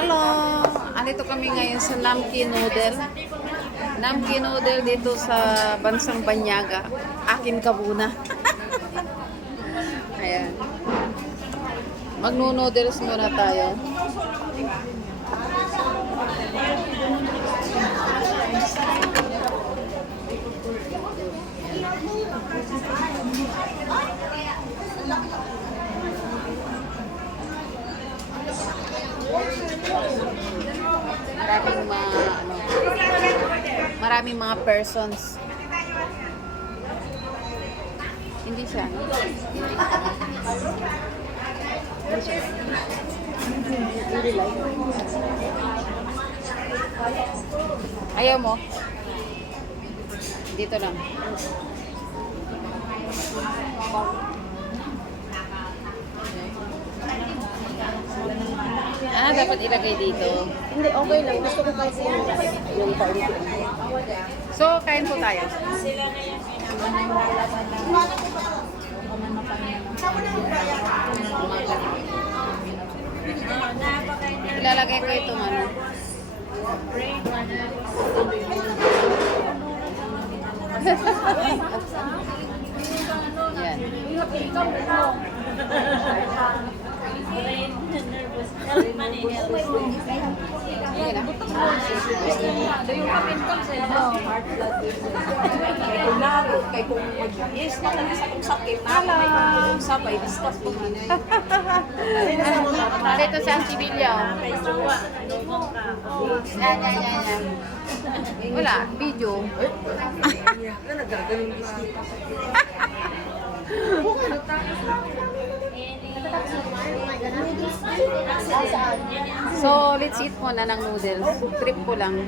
Hello! Andito kami ngayon sa Namki Noodle. Namki Noodle dito sa Bansang Banyaga. Akin ka muna. Ayan. Magno-noodles muna tayo. Maraming mga persons. Hindi siya. Ayaw mo? Dito lang. Dapat ilagay dito. Hindi, okay lang. Gusto ko kasi yung kaunti. So, kain po tayo. Ilalagay ko itong ano. Yan. Yung kapin-kam sa ito. Kay kung mag-yes na lang sa kong sakit. Sabay, discuss po nga. Dito sa Antibilya. Yan. Wala, video. So, let's eat muna ng noodles. Trip ko lang.